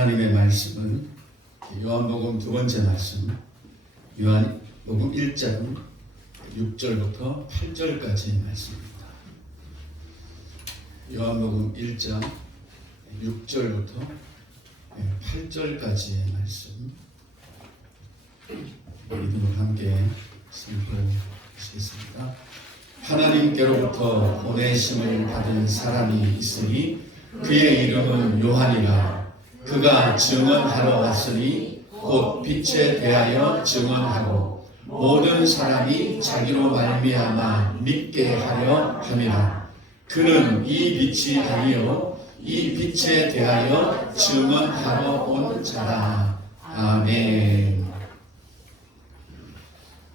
하나님의 말씀은 요한복음 두 번째 말씀, 요한복음 1장 6절부터 8절까지의 말씀입니다. 요한복음 1장 6절부터 8절까지의 말씀, 믿음으로 함께 선포하시겠습니다. 하나님께로부터 보내심을 받은 사람이 있으니 그의 이름은 요한이라. 그가 증언하러 왔으니 곧 빛에 대하여 증언하고 모든 사람이 자기로 말미암아 믿게 하려 함이라. 그는 이 빛이 아니요 이 빛에 대하여 증언하러 온 자라. 아멘.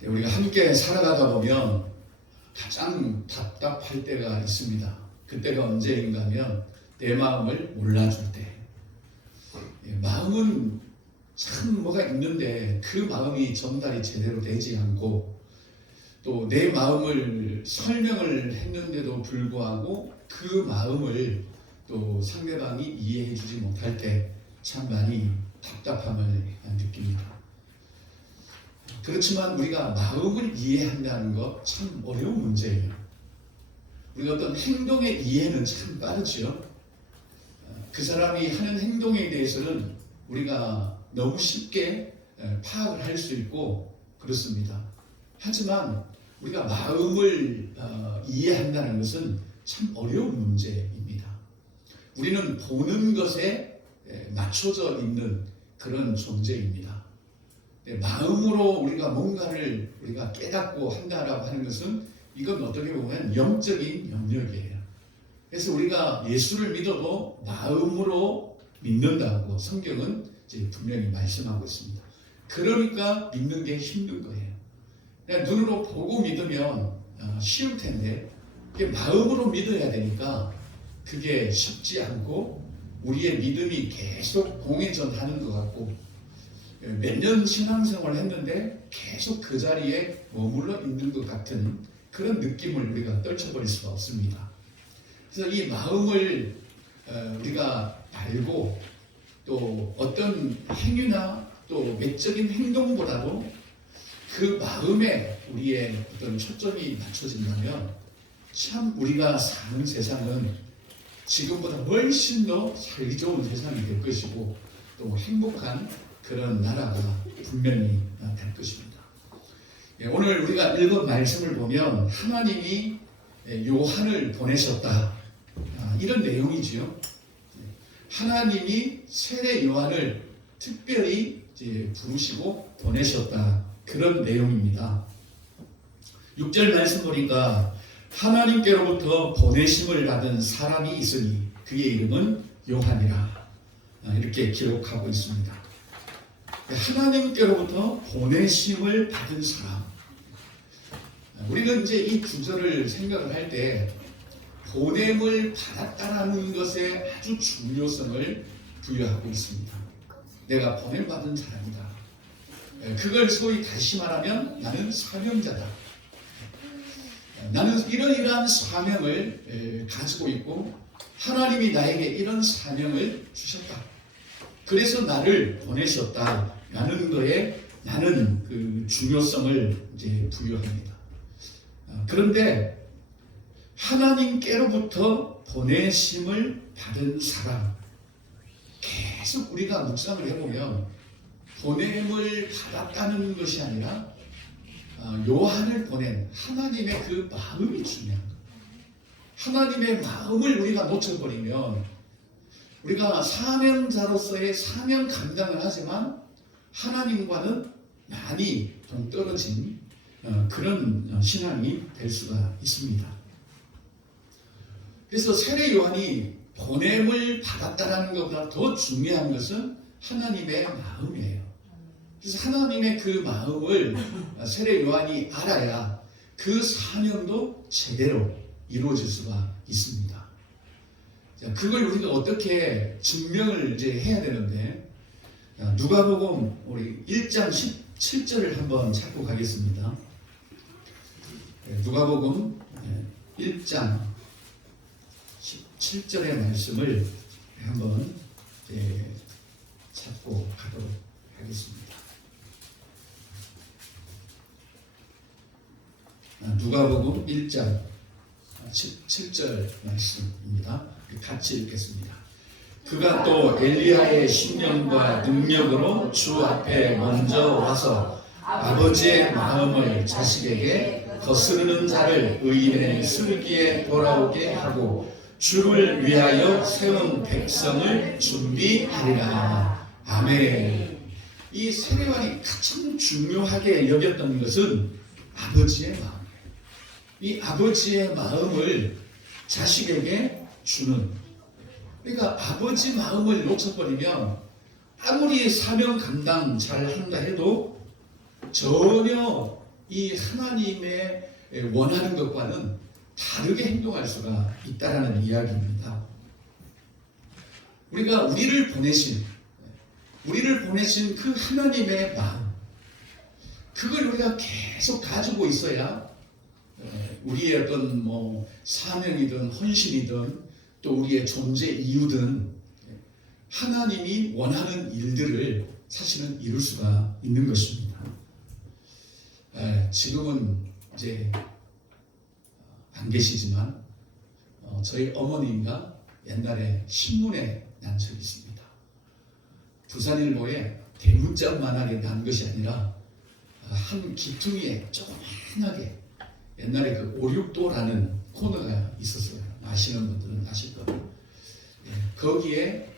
우리가 함께 살아가다 보면 가장 답답할 때가 있습니다. 그때가 언제인가 하면 내 마음을 몰라줄 때. 마음은 참 뭐가 있는데 그 마음이 전달이 제대로 되지 않고, 또 내 마음을 설명을 했는데도 불구하고 그 마음을 또 상대방이 이해해 주지 못할 때 참 많이 답답함을 느낍니다. 그렇지만 우리가 마음을 이해한다는 것 참 어려운 문제예요. 우리가 어떤 행동의 이해는 참 빠르죠. 그 사람이 하는 행동에 대해서는 우리가 너무 쉽게 파악을 할 수 있고 그렇습니다. 하지만 우리가 마음을 이해한다는 것은 참 어려운 문제입니다. 우리는 보는 것에 맞춰져 있는 그런 존재입니다. 마음으로 우리가 뭔가를 우리가 깨닫고 한다라고 하는 것은 이건 어떻게 보면 영적인 영역이에요. 그래서 우리가 예수를 믿어도 마음으로 믿는다고 성경은 이제 분명히 말씀하고 있습니다. 그러니까 믿는 게 힘든 거예요. 그냥 눈으로 보고 믿으면 쉬울 텐데 그게 마음으로 믿어야 되니까 그게 쉽지 않고 우리의 믿음이 계속 공회전하는 것 같고, 몇 년 신앙생활을 했는데 계속 그 자리에 머물러 있는 것 같은 그런 느낌을 우리가 떨쳐버릴 수가 없습니다. 그래서 이 마음을 우리가 알고 또 어떤 행위나 또 외적인 행동보다도 그 마음에 우리의 어떤 초점이 맞춰진다면 참 우리가 사는 세상은 지금보다 훨씬 더 살기 좋은 세상이 될 것이고 또 행복한 그런 나라가 분명히 될 것입니다. 오늘 우리가 읽은 말씀을 보면 하나님이 요한을 보내셨다, 이런 내용이지요. 하나님이 세례 요한을 특별히 부르시고 보내셨다, 그런 내용입니다. 6절 말씀 보니까 하나님께로부터 보내심을 받은 사람이 있으니 그의 이름은 요한이라, 이렇게 기록하고 있습니다. 하나님께로부터 보내심을 받은 사람. 우리는 이제 이 구절을 생각을 할 때 보냄을 받았다라는 것에 아주 중요성을 부여하고 있습니다. 내가 보냄받은 사람이다. 그걸 소위 다시 말하면 나는 사명자다. 나는 이러이러한 사명을 가지고 있고 하나님이 나에게 이런 사명을 주셨다. 그래서 나를 보내셨다라는 거에 나는 그 중요성을 이제 부여합니다. 그런데 하나님께로부터 보내심을 받은 사람, 계속 우리가 묵상을 해보면 보냄을 받았다는 것이 아니라 요한을 보낸 하나님의 그 마음이 중요한 거예요. 하나님의 마음을 우리가 놓쳐버리면 우리가 사명자로서의 사명 감당을 하지만 하나님과는 많이 동떨어진 그런 신앙이 될 수가 있습니다. 그래서 세례 요한이 보냄을 받았다는 것보다 더 중요한 것은 하나님의 마음이에요. 그래서 하나님의 그 마음을 세례 요한이 알아야 그 사명도 제대로 이루어질 수가 있습니다. 그걸 우리가 어떻게 증명을 이제 해야 되는데, 누가복음 우리 1장 17절을 한번 찾고 가겠습니다. 누가복음 1장 17절의 말씀을 한번 찾고 가도록 하겠습니다. 누가복음 1장 7절 말씀입니다. 같이 읽겠습니다. 그가 또 엘리야의 신령과 능력으로 주 앞에 먼저 와서 아버지의 마음을 자식에게 거스르는 자를 의인의 슬기에 돌아오게 하고 주를 위하여 세운 백성을 준비하리라. 아멘. 이 세례관이 가장 중요하게 여겼던 것은 아버지의 마음이에요. 이 아버지의 마음을 자식에게 주는, 그러니까 아버지 마음을 놓쳐버리면 아무리 사명 감당 잘 한다 해도 전혀 이 하나님의 원하는 것과는 다르게 행동할 수가 있다라는 이야기입니다. 우리가 우리를 보내신 그 하나님의 마음, 그걸 우리가 계속 가지고 있어야 우리의 어떤 사명이든 헌신이든 또 우리의 존재 이유든 하나님이 원하는 일들을 사실은 이룰 수가 있는 것입니다. 지금은 이제 안 계시지만 저희 어머니가 옛날에 신문에 난 적이 있습니다. 부산일보에 대문짝만하게 난 것이 아니라 한 기퉁이에 조그만하게, 옛날에 그 5,6도라는 코너가 있었어요. 아시는 분들은 아실 거예요. 거기에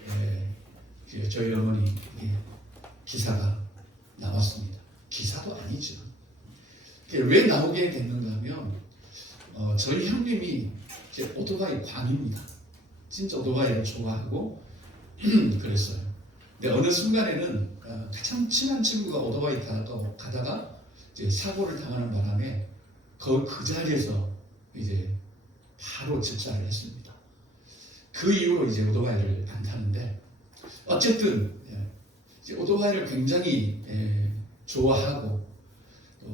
저희 어머니 기사가 나왔습니다. 기사도 아니죠. 왜 나오게 됐는가 하면 저희 형님이 이제 오토바이 광입니다. 진짜 오토바이를 좋아하고 그랬어요. 근데 어느 순간에는 가장 친한 친구가 오토바이 타고 가다가 이제 사고를 당하는 바람에 그 자리에서 이제 바로 즉사를 했습니다. 그 이후로 이제 오토바이를 안 타는데, 어쨌든 이제 오토바이를 굉장히 좋아하고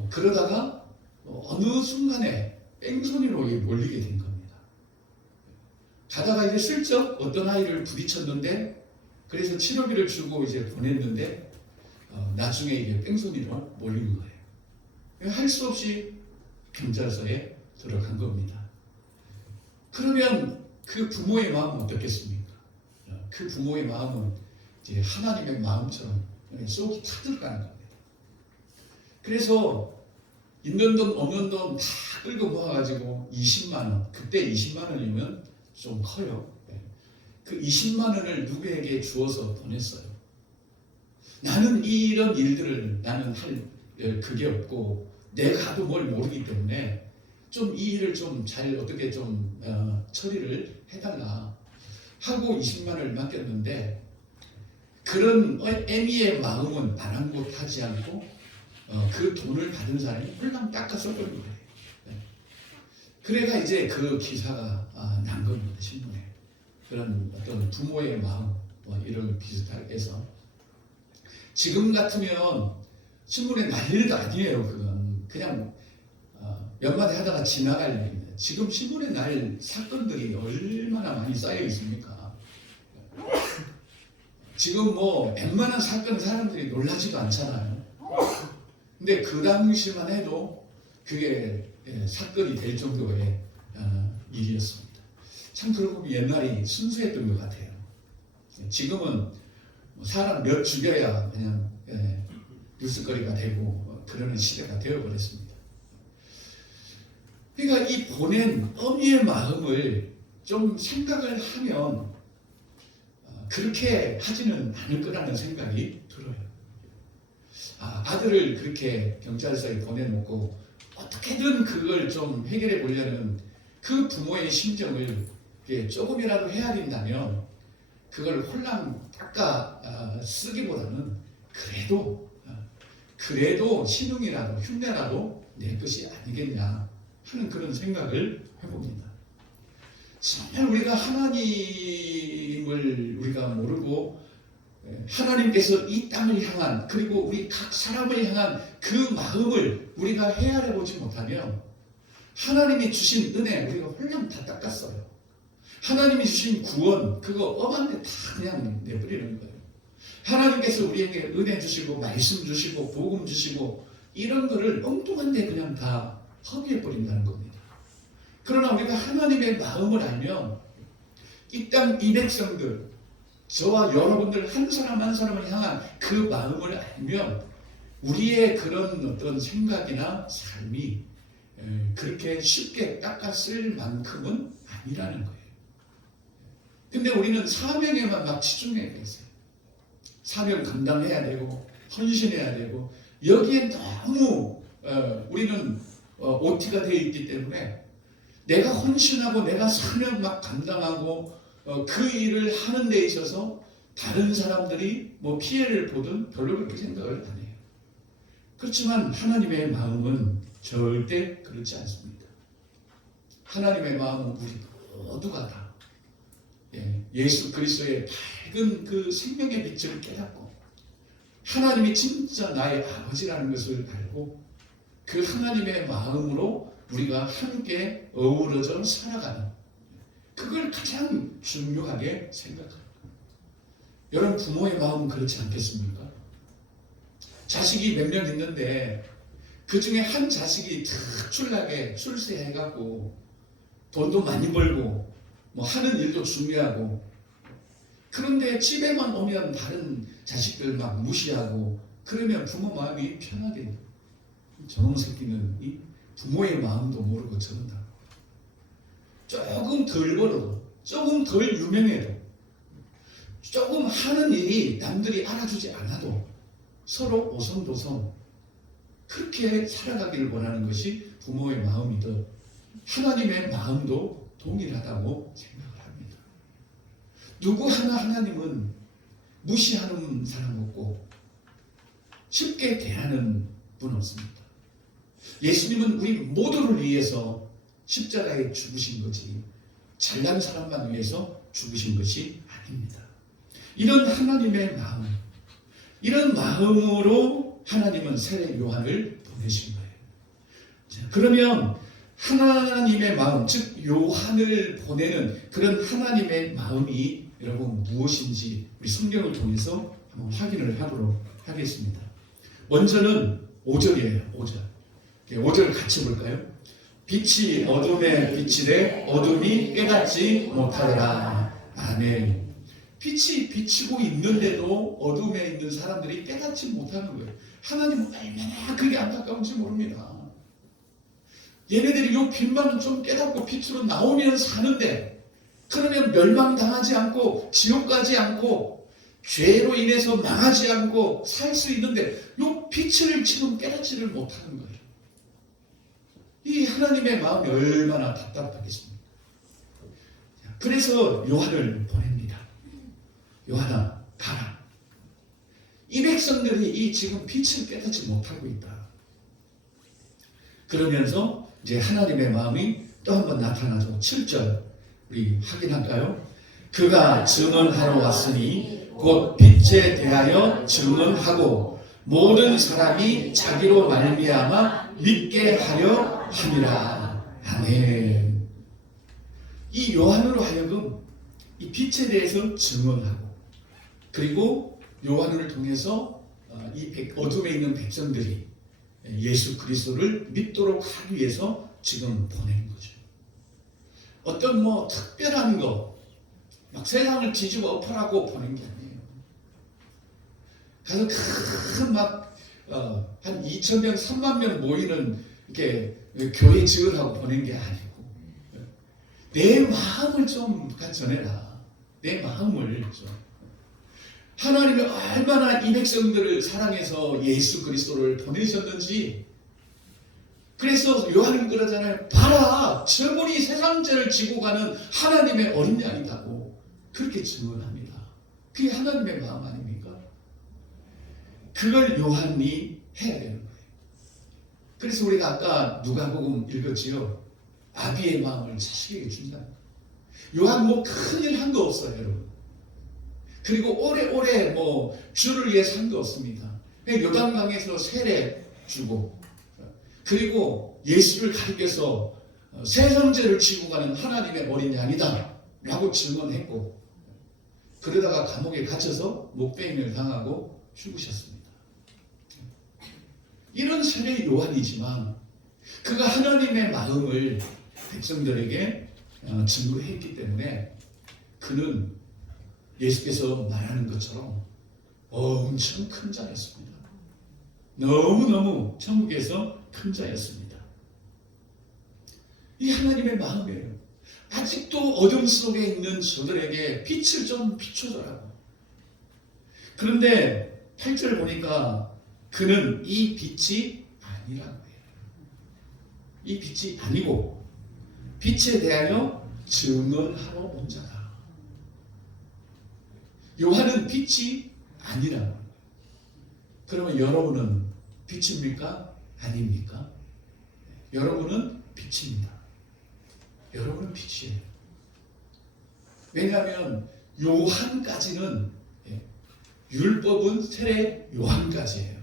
그러다가 어느 순간에 뺑소니로 몰리게 된 겁니다. 가다가 이제 슬쩍 어떤 아이를 부딪혔는데, 그래서 치료비를 주고 이제 보냈는데 나중에 이게 뺑소니로 몰린 거예요. 할 수 없이 경찰서에 들어간 겁니다. 그러면 그 부모의 마음은 어떻겠습니까? 그 부모의 마음은 이제 하나님의 마음처럼 쏙 타들어가는 겁니다. 그래서 있는 돈 없는 돈 다 끌고 모아가지고 20만 원, 그때 20만 원이면 좀 커요. 그 20만 원을 누구에게 주어서 보냈어요. 나는 이런 일들을 나는 할 그게 없고 내가 하도 뭘 모르기 때문에 좀 이 일을 좀 잘 어떻게 좀 처리를 해달라 하고 20만 원을 맡겼는데, 그런 애미의 마음은 아랑곳하지 않고 그 돈을 받은 사람이 홀랑 닦아서 버린 거예요. 그래가 이제 그 기사가 난 겁니다. 신문에. 그런 어떤 부모의 마음 이런 비슷하게 해서 지금 같으면 신문에 날 일도 아니에요. 그건 그냥 몇 마디 하다가 지나갈 일입니다. 지금 신문에 날 사건들이 얼마나 많이 쌓여 있습니까? 지금 웬만한 사건 사람들이 놀라지도 않잖아요. 근데 그 당시만 해도 그게 사건이 될 정도의 일이었습니다. 참 그러고 보면 옛날이 순수했던 것 같아요. 지금은 사람 몇 죽여야 그냥 뉴스거리가 되고 그러는 시대가 되어버렸습니다. 그러니까 이 보낸 어미의 마음을 좀 생각을 하면 그렇게 하지는 않을 거라는 생각이 들어요. 아들을 그렇게 경찰서에 보내놓고 어떻게든 그걸 좀 해결해 보려는 그 부모의 심정을 조금이라도 헤아린다면 그걸 홀랑 닦아 쓰기보다는 그래도 신용이라도 흉내라도 낼 것이 아니겠냐 하는 그런 생각을 해봅니다. 정말 우리가 하나님을 우리가 모르고 하나님께서 이 땅을 향한, 그리고 우리 각 사람을 향한 그 마음을 우리가 헤아려 보지 못하면 하나님이 주신 은혜 우리가 홀랑 다 닦았어요. 하나님이 주신 구원 그거 엄한데 다 그냥 내버리는 거예요. 하나님께서 우리에게 은혜 주시고 말씀 주시고 복음 주시고 이런 거를 엉뚱한데 그냥 다 허비해 버린다는 겁니다. 그러나 우리가 하나님의 마음을 알면 이 땅 이 백성들, 저와 여러분들 한 사람 한 사람을 향한 그 마음을 알면 우리의 그런 어떤 생각이나 삶이 그렇게 쉽게 깎았을 만큼은 아니라는 거예요. 근데 우리는 사명에만 막 치중해 있어요. 사명 감당해야 되고 헌신해야 되고 여기에 너무 우리는 OT가 되어 있기 때문에 내가 헌신하고 내가 사명 막 감당하고 그 일을 하는 데 있어서 다른 사람들이 뭐 피해를 보든 별로 그렇게 생각을 안 해요. 그렇지만 하나님의 마음은 절대 그렇지 않습니다. 하나님의 마음은 우리 모두가 다 예수 그리스도의 밝은 그 생명의 빛을 깨닫고 하나님이 진짜 나의 아버지라는 것을 알고 그 하나님의 마음으로 우리가 함께 어우러져 살아가는 그걸 가장 중요하게 생각합니다. 여러분 부모의 마음은 그렇지 않겠습니까? 자식이 몇 명 있는데 그 중에 한 자식이 특출나게 출세해갖고 돈도 많이 벌고 뭐 하는 일도 중요하고 그런데 집에만 오면 다른 자식들 막 무시하고 그러면 부모 마음이 편하게 저놈 새끼는 이 부모의 마음도 모르고 저런다. 조금 덜 벌어도 조금 덜 유명해도 조금 하는 일이 남들이 알아주지 않아도 서로 오손도손 그렇게 살아가기를 원하는 것이 부모의 마음이듯 하나님의 마음도 동일하다고 생각을 합니다. 누구 하나 하나님은 무시하는 사람 없고 쉽게 대하는 분 없습니다. 예수님은 우리 모두를 위해서 십자가에 죽으신 거지 잘난 사람만 위해서 죽으신 것이 아닙니다. 이런 하나님의 마음, 이런 마음으로 하나님은 세례 요한을 보내신 거예요. 자, 그러면 하나님의 마음, 즉 요한을 보내는 그런 하나님의 마음이 여러분 무엇인지 우리 성경을 통해서 한번 확인을 하도록 하겠습니다. 먼저는 5절이에요. 5절 같이 볼까요? 빛이 어둠에 비치되 어둠이 깨닫지 못하더라. 아멘. 빛이 비치고 있는데도 어둠에 있는 사람들이 깨닫지 못하는 거예요. 하나님은 얼마나 그게 안타까운지 모릅니다. 얘네들이 요 빛만은 좀 깨닫고 빛으로 나오면 사는데 그러면 멸망당하지 않고 지옥 가지 않고 죄로 인해서 망하지 않고 살 수 있는데 요 빛을 지금 깨닫지를 못하는 거예요. 이 하나님의 마음이 얼마나 답답하겠습니까? 그래서 요한을 보냅니다. 요한아 가라. 이 백성들이 이 지금 빛을 깨닫지 못하고 있다. 그러면서 이제 하나님의 마음이 또 한 번 나타나서 7절 우리 확인할까요? 그가 증언하러 왔으니 곧 빛에 대하여 증언하고 모든 사람이 자기로 말미암아 믿게 하려 함이라. 아멘. 이 요한으로 하여금 이 빛에 대해서 증언하고 그리고 요한을 통해서 이 어둠에 있는 백성들이 예수 그리스도를 믿도록 하기 위해서 지금 보낸 거죠. 어떤 뭐 특별한 거, 막 세상을 뒤집어 엎으라고 보낸 게 아니에요. 가서 큰 막 한 2,000명, 3만 명 모이는 이렇게 교회 지으라고 보낸 게 아니고 내 마음을 좀 전해라. 내 마음을 좀. 하나님이 얼마나 이 백성들을 사랑해서 예수 그리스도를 보내셨는지 그래서 요한은 그러잖아요. 봐라 저분이 세상 죄를 지고 가는 하나님의 어린 양이라고 그렇게 증언합니다. 그게 하나님의 마음 아닙니까? 그걸 요한이 해야 되는 거예요. 그래서 우리가 아까 누가복음 읽었지요. 아비의 마음을 자식에게 준다. 요한 뭐 큰일 한 거 없어요 여러분. 그리고 오래오래 뭐 주를 위해 산 거 없습니다. 요단강에서 세례 주고 그리고 예수를 가리켜서 세상 죄를 지고 가는 하나님의 어린 양이다 라고 증언했고 그러다가 감옥에 갇혀서 목베임을 당하고 죽으셨습니다. 이런 세례 요한이지만 그가 하나님의 마음을 백성들에게 증거했기 때문에 그는 예수께서 말하는 것처럼 엄청 큰 자였습니다. 너무너무 천국에서 큰 자였습니다. 이 하나님의 마음이에요. 아직도 어둠 속에 있는 저들에게 빛을 좀 비춰줘라고. 그런데 8절 보니까 그는 이 빛이 아니라고 해요. 이 빛이 아니고 빛에 대하여 증언하러 온 자다. 요한은 빛이 아니라고. 그러면 여러분은 빛입니까? 아닙니까? 여러분은 빛입니다. 여러분은 빛이에요. 왜냐하면 요한까지는, 율법은 세례 요한까지예요.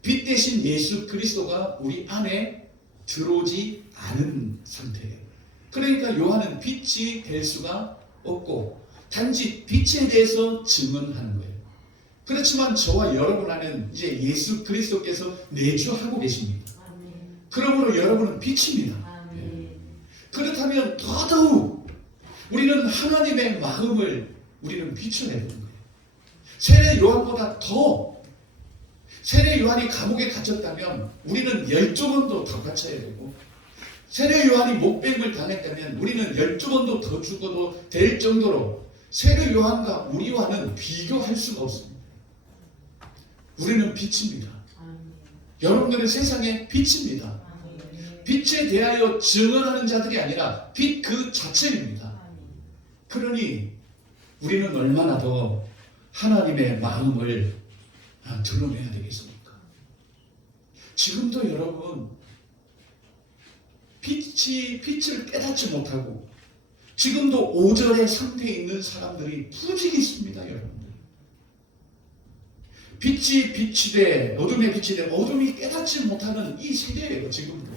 빛 대신 예수 그리스도가 우리 안에 들어오지 않은 상태예요. 그러니까 요한은 빛이 될 수가 없고 단지 빛에 대해서 증언하는 거예요. 그렇지만 저와 여러분 안에는 이제 예수 그리스도께서 내주하고 계십니다. 그러므로 여러분은 빛입니다. 그렇다면 더더욱 우리는 하나님의 마음을 우리는 비춰내는 거예요. 세례 요한보다 더, 세례 요한이 감옥에 갇혔다면 우리는 12번도 더 갇혀야 되고, 세례 요한이 목뱀을 당했다면 우리는 12번도 더 죽어도 될 정도로 세례 요한과 우리와는 비교할 수가 없습니다. 우리는 빛입니다. 여러분들은 세상의 빛입니다. 빛에 대하여 증언하는 자들이 아니라 빛 그 자체입니다. 그러니 우리는 얼마나 더 하나님의 마음을 드러내야 되겠습니까? 지금도 여러분 빛을 깨닫지 못하고 지금도 오절의 상태에 있는 사람들이 부지기 있습니다. 여러분들. 빛이 빛이 돼 어둠의 빛이 돼 어둠이 깨닫지 못하는 이 세대예요. 지금도.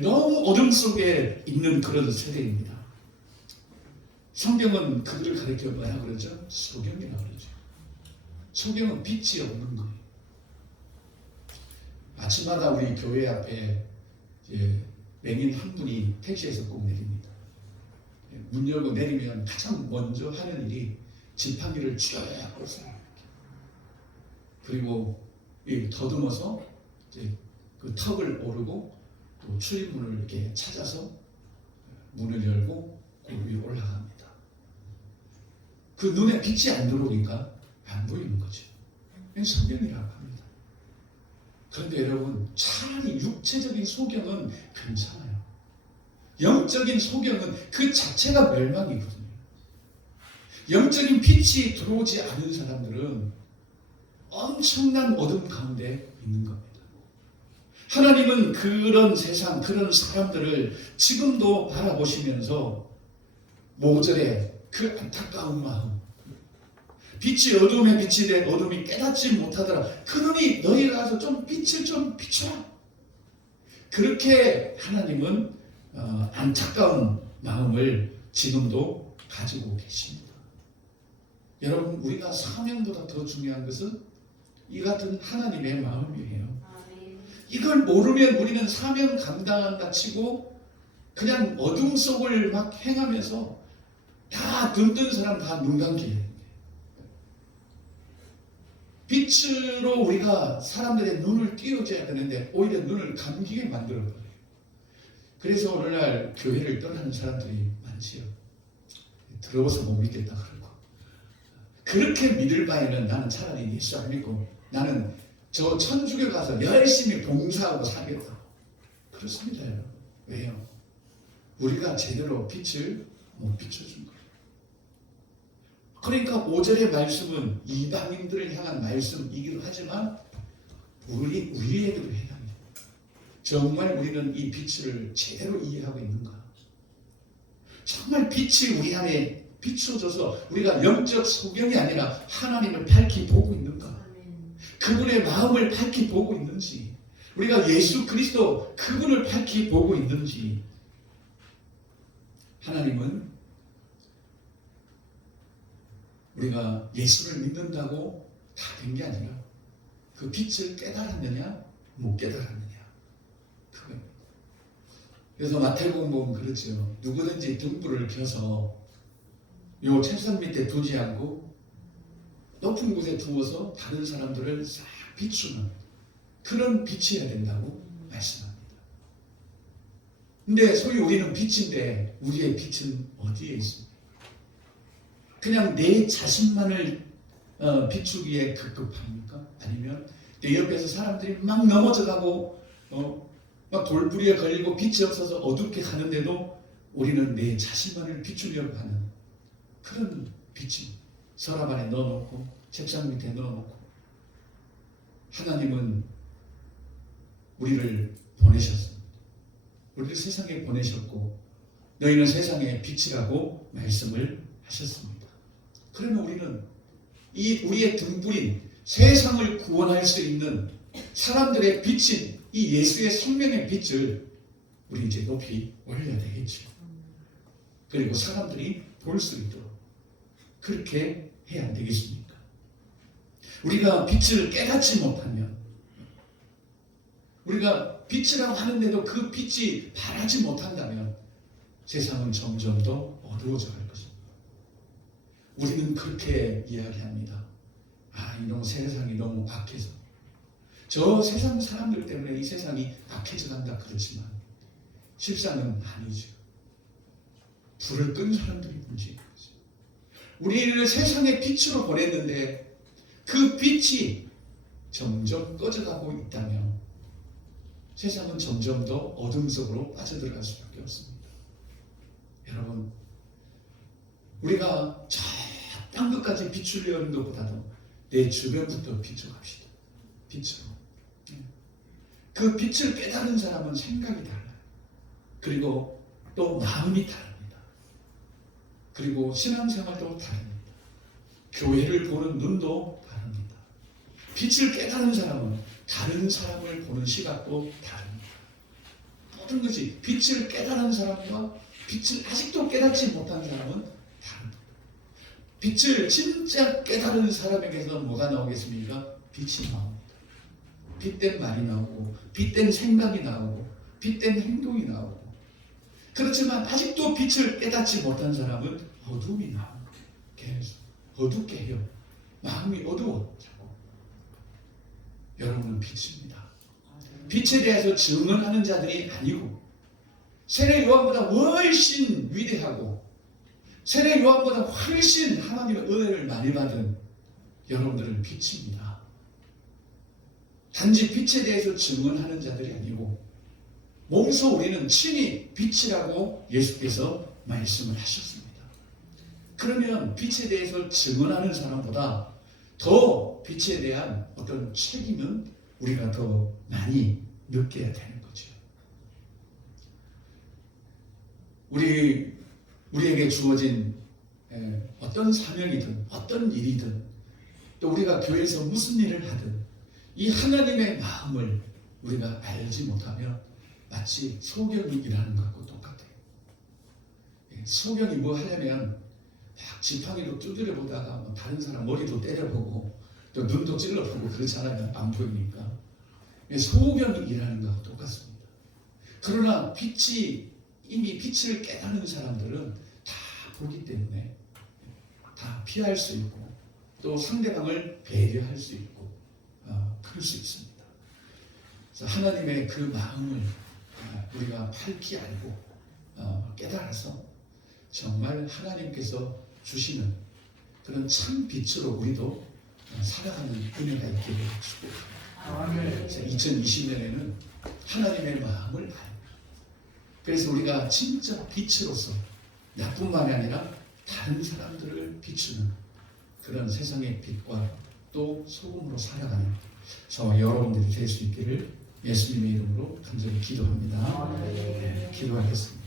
너무 어둠 속에 있는 그런 세대입니다. 성경은 그들을 가리켜 뭐라 그러죠? 소경이라고 그러죠. 소경은 빛이 없는 거예요. 아침마다 우리 교회 앞에 맹인 한 분이 택시에서 꼭 내립니다. 문 열고 내리면 가장 먼저 하는 일이 지팡이를 쭉 꽂아요. 그리고 더듬어서 그 턱을 오르고 또 출입문을 이렇게 찾아서 문을 열고 그 위로 올라갑니다. 그 눈에 빛이 안 들어오니까 안 보이는 거죠. 소경이라고 합니다. 그런데 여러분, 차라리 육체적인 소경은 괜찮아요. 영적인 소경은 그 자체가 멸망이거든요. 영적인 빛이 들어오지 않은 사람들은 엄청난 어둠 가운데 있는 겁니다. 하나님은 그런 세상, 그런 사람들을 지금도 바라보시면서 5절에 그 안타까운 마음, 빛이 어둠에 빛이 돼 어둠이 깨닫지 못하더라. 그러니 너희가 가서 좀 빛을 좀 비춰라. 그렇게 하나님은 안타까운 마음을 지금도 가지고 계십니다. 여러분, 우리가 사명보다 더 중요한 것은 이 같은 하나님의 마음이에요. 이걸 모르면 우리는 사명 감당한다 치고 그냥 어둠 속을 막 행하면서 다 눈 뜬 사람 다 눈 감기예요. 빛으로 우리가 사람들의 눈을 띄워줘야 되는데 오히려 눈을 감기게 만들어버려요. 그래서 오늘날 교회를 떠나는 사람들이 많지요. 들어봐서 못 믿겠다 그러고, 그렇게 믿을 바에는 나는 차라리 예수 안 믿고 나는 저 천주교 가서 열심히 봉사하고 살겠다. 그렇습니다, 여러분. 왜요? 우리가 제대로 빛을 못 비춰준 거예요. 그러니까 5절의 말씀은 이방인들을 향한 말씀이기도 하지만 우리에게도 해당해요. 정말 우리는 이 빛을 제대로 이해하고 있는가? 정말 빛이 우리 안에 비춰져서 우리가 영적 소경이 아니라 하나님을 밝히 보고 있는가? 그분의 마음을 밝히 보고 있는지, 우리가 예수 그리스도 그분을 밝히 보고 있는지. 하나님은 우리가 예수를 믿는다고 다 된 게 아니라 그 빛을 깨달았느냐 못 깨달았느냐 그거예요. 그래서 마태복음 보면 그렇죠. 누구든지 등불을 켜서 요 책상 밑에 두지 않고 높은 곳에 두어서 다른 사람들을 싹 비추는 그런 빛이어야 된다고 말씀합니다. 근데 소위 우리는 빛인데 우리의 빛은 어디에 있습니까? 그냥 내 자신만을 비추기에 급급합니까? 아니면 내 옆에서 사람들이 막 넘어져가고 막 돌부리에 걸리고 빛이 없어서 어둡게 가는데도 우리는 내 자신만을 비추려고 하는 그런 빛이 서랍 안에 넣어놓고 책상 밑에 넣어놓고 하나님은 우리를 보내셨습니다. 우리를 세상에 보내셨고 너희는 세상의 빛이라고 말씀을 하셨습니다. 그러면 우리는 이 우리의 등불인 세상을 구원할 수 있는 사람들의 빛인 이 예수의 생명의 빛을 우리 이제 높이 올려야 되겠죠. 그리고 사람들이 볼 수 있도록 그렇게 해야 되겠습니까? 우리가 빛을 깨닫지 못하면 우리가 빛이라고 하는데도 그 빛이 바라지 못한다면 세상은 점점 더 어두워져 갈 것입니다. 우리는 그렇게 이야기합니다. 이놈 세상이 너무 악해서 저 세상 사람들 때문에 이 세상이 악해져 간다 그렇지만 실상은 아니죠. 불을 끈 사람들이 문제인 거죠. 우리를 세상의 빛으로 보냈는데 그 빛이 점점 꺼져가고 있다면 세상은 점점 더 어둠 속으로 빠져들어갈 수밖에 없습니다. 여러분, 우리가 저 땅 끝까지 비추려는 것보다도 내 주변부터 비춰갑시다. 빛으로. 그 빛을 깨달은 사람은 생각이 달라요. 그리고 또 마음이 다릅니다. 그리고 신앙생활도 다릅니다. 교회를 보는 눈도 다릅니다. 빛을 깨달은 사람은 다른 사람을 보는 시각도 다릅니다. 모든 것이 빛을 깨달은 사람과 빛을 아직도 깨닫지 못한 사람은 다릅니다. 빛을 진짜 깨달은 사람에게서 뭐가 나오겠습니까? 빛이 나옵니다. 빛된 말이 나오고 빛된 생각이 나오고 빛된 행동이 나오고 그렇지만 아직도 빛을 깨닫지 못한 사람은 어둠이 나옵니다. 계속 어둡게 해요. 마음이 어두워. 여러분은 빛입니다. 빛에 대해서 증언하는 자들이 아니고 세례 요한보다 훨씬 위대하고 세례 요한보다 훨씬 하나님의 은혜를 많이 받은 여러분들은 빛입니다. 단지 빛에 대해서 증언하는 자들이 아니고 몸소 우리는 친히 빛이라고 예수께서 말씀을 하셨습니다. 그러면 빛에 대해서 증언하는 사람보다 더 빛에 대한 어떤 책임은 우리가 더 많이 느껴야 되는 거죠. 우리에게 주어진 어떤 사명이든 어떤 일이든 또 우리가 교회에서 무슨 일을 하든 이 하나님의 마음을 우리가 알지 못하면 마치 소경이 일하는 것과 똑같아요. 소경이 뭐 하려면 막 지팡이로 두드려 보다가 다른 사람 머리도 때려보고 또 눈도 찔러보고 그렇잖아요. 안 보이니까. 소경이 일하는 것과 똑같습니다. 그러나 이미 빛을 깨닫는 사람들은 다 보기 때문에 다 피할 수 있고 또 상대방을 배려할 수 있고 그럴 수 있습니다. 그래서 하나님의 그 마음을 우리가 밝히 알고 깨달아서 정말 하나님께서 주시는 그런 참 빛으로 우리도 살아가는 은혜가 있기를 축복합니다. 2020년에는 하나님의 마음을 알고 그래서 우리가 진짜 빛으로서 나뿐만이 아니라 다른 사람들을 비추는 그런 세상의 빛과 또 소금으로 살아가는 저와 여러분들이 될 수 있기를 예수님의 이름으로 간절히 기도합니다. 기도하겠습니다.